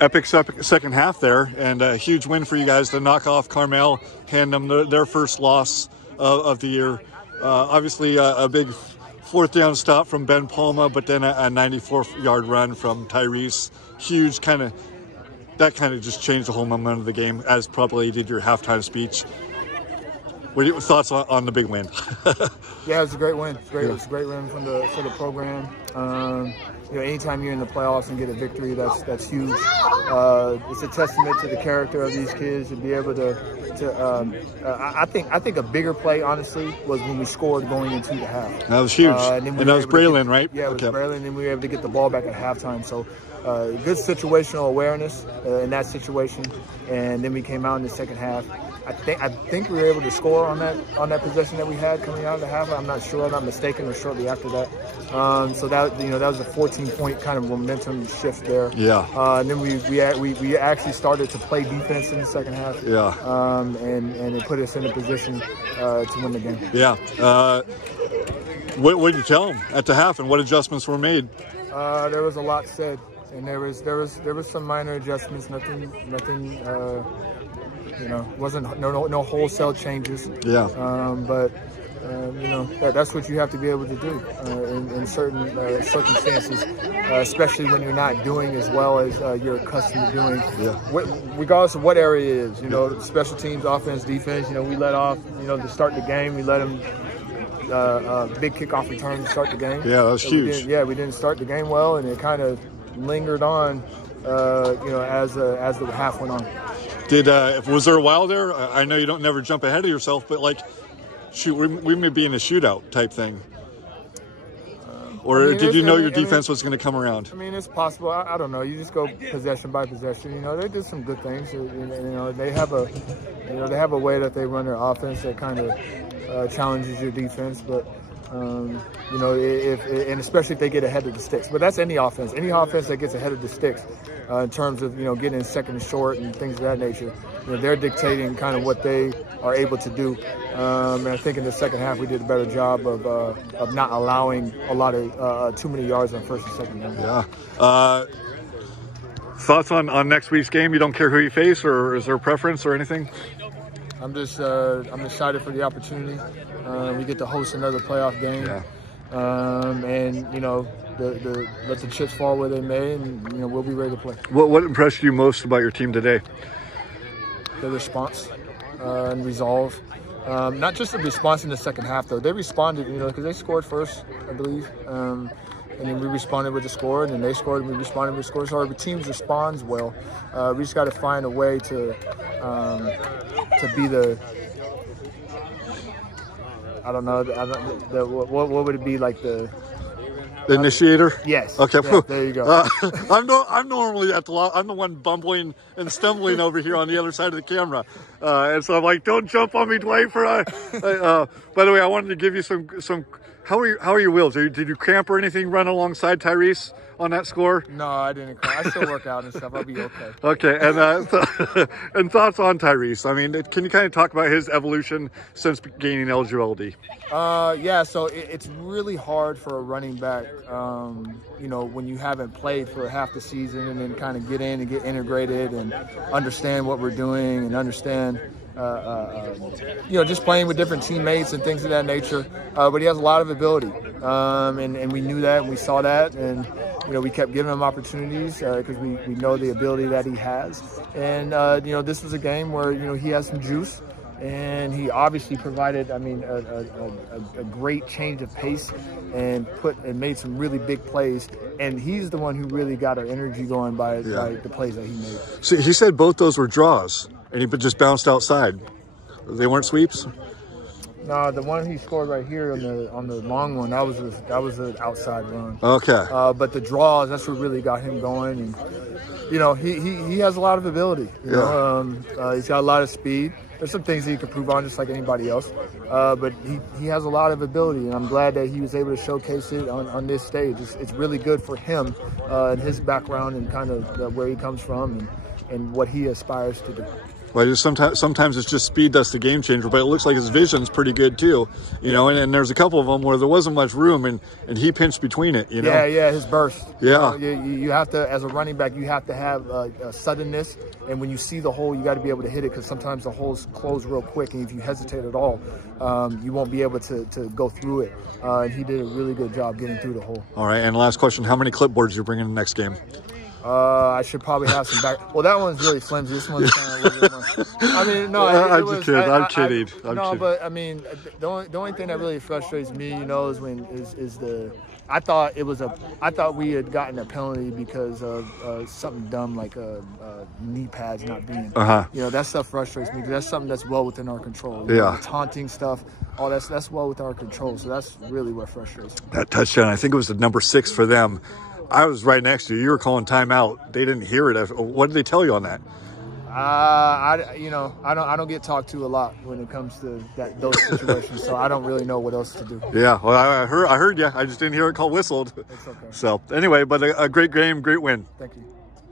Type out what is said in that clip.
Epic second half there, and a huge win for you guys to knock off Carmel, hand them their first loss of the year. Obviously, a big fourth down stop from Ben Palma, but then a 94-yard run from Tyrese. Huge that kind of just changed the whole momentum of the game, as probably did your halftime speech. What are your thoughts on the big win? Yeah, it was a great win. It's great. It was a great win for the program. You know, anytime you're in the playoffs and get a victory, that's huge. It's a testament to the character of these kids to be able to. I think a bigger play, honestly, was when we scored going into the half. That was huge. And that was Braylon, right? Yeah, it was Braylon, and we were able to get the ball back at halftime. So good situational awareness in that situation, and then we came out in the second half. I think we were able to score on that possession that we had coming out of the half. I'm not sure, I'm not mistaken, or shortly after that. So that was a 14-point kind of momentum shift there. Yeah. And then we actually started to play defense in the second half. Yeah. And it put us in a position to win the game. Yeah. What did you tell them at the half, and what adjustments were made? There was a lot said, and there was some minor adjustments. Nothing. You know, wasn't no wholesale changes. Yeah. But you know, that's what you have to be able to do in certain circumstances, especially when you're not doing as well as you're accustomed to doing. Yeah. Regardless of what area it is, you know, special teams, offense, defense. You know, we let off. You know, to start the game, we let them. Big kickoff return to start the game. Yeah, that was huge. We didn't start the game well, and it kind of lingered on. You know, as the half went on. Was there a while there? I know you don't never jump ahead of yourself, but like, shoot, we may be in a shootout type thing. Or did you know your defense was going to come around? I mean, it's possible. I don't know. You just go possession by possession. You know, they did some good things. You know, they have a way that they run their offense that kind of challenges your defense, but. You know, and especially if they get ahead of the sticks. But that's any offense that gets ahead of the sticks in terms of, you know, getting second and short and things of that nature. You know, they're dictating kind of what they are able to do. And I think in the second half we did a better job of not allowing a lot of too many yards on first and second down. Yeah. Thoughts on next week's game? You don't care who you face, or is there a preference or anything? I'm excited for the opportunity. We get to host another playoff game, and you know, let the chips fall where they may, and you know, we'll be ready to play. What impressed you most about your team today? The response and resolve. Not just the response in the second half, though. They responded, you know, because they scored first, I believe. And then we responded with the score, and then they scored, and we responded with the score. So our team responds well. We just got to find a way to be the, I don't know, what would it be, like the initiator? Yes. Okay. Yeah, there you go. I'm normally I'm the one bumbling and stumbling over here on the other side of the camera, and so I'm like, don't jump on me, Dwight. By the way, I wanted to give you some. How are your wheels? Did you cramp or anything? Run alongside Tyrese on that score? No, I didn't cramp. I still work out and stuff. I'll be okay. Okay, and and thoughts on Tyrese? I mean, can you kind of talk about his evolution since gaining eligibility? Yeah, so it's really hard for a running back, you know, when you haven't played for half the season, and then kind of get in and get integrated and understand what we're doing and understand. You know, just playing with different teammates and things of that nature. But he has a lot of ability, and we knew that, and we saw that, and you know, we kept giving him opportunities because we know the ability that he has. And you know, this was a game where, you know, he has some juice, and he obviously provided, I mean, a great change of pace and made some really big plays. And he's the one who really got our energy going by the plays that he made. So he said both those were draws, and he just bounced outside. They weren't sweeps? No, the one he scored right here on the long one, that was an outside run. Okay. But the draws, that's what really got him going. And you know, he has a lot of ability. You know? He's got a lot of speed. There's some things that he can prove on just like anybody else. But he has a lot of ability, and I'm glad that he was able to showcase it on this stage. It's really good for him and his background and kind of where he comes from and what he aspires to do. Well, sometimes it's just speed that's the game changer, but it looks like his vision's pretty good too, you know. And there's a couple of them where there wasn't much room, and he pinched between it, you know. Yeah, his burst. Yeah. You have to, as a running back, you have to have a suddenness, and when you see the hole, you got to be able to hit it, because sometimes the holes close real quick, and if you hesitate at all, you won't be able to go through it. And he did a really good job getting through the hole. All right, and last question: how many clipboards you bring in the next game? I should probably have some back. Well, that one's really flimsy. This one's kind of a little more. I mean, no, I'm just kidding. I'm kidding. But I mean, the only thing that really frustrates me, you know, is the. I thought we had gotten a penalty because of something dumb like knee pads not being. You know, that stuff frustrates me, because that's something that's well within our control. You know, taunting stuff, all that's well within our control. So that's really what frustrates me. That touchdown, I think it was the number 6 for them. I was right next to you. You were calling timeout. They didn't hear it. What did they tell you on that? I don't get talked to a lot when it comes to those situations, so I don't really know what else to do. Yeah, well, I heard you. I just didn't hear it called whistled. It's okay. So anyway, but a great game, great win. Thank you.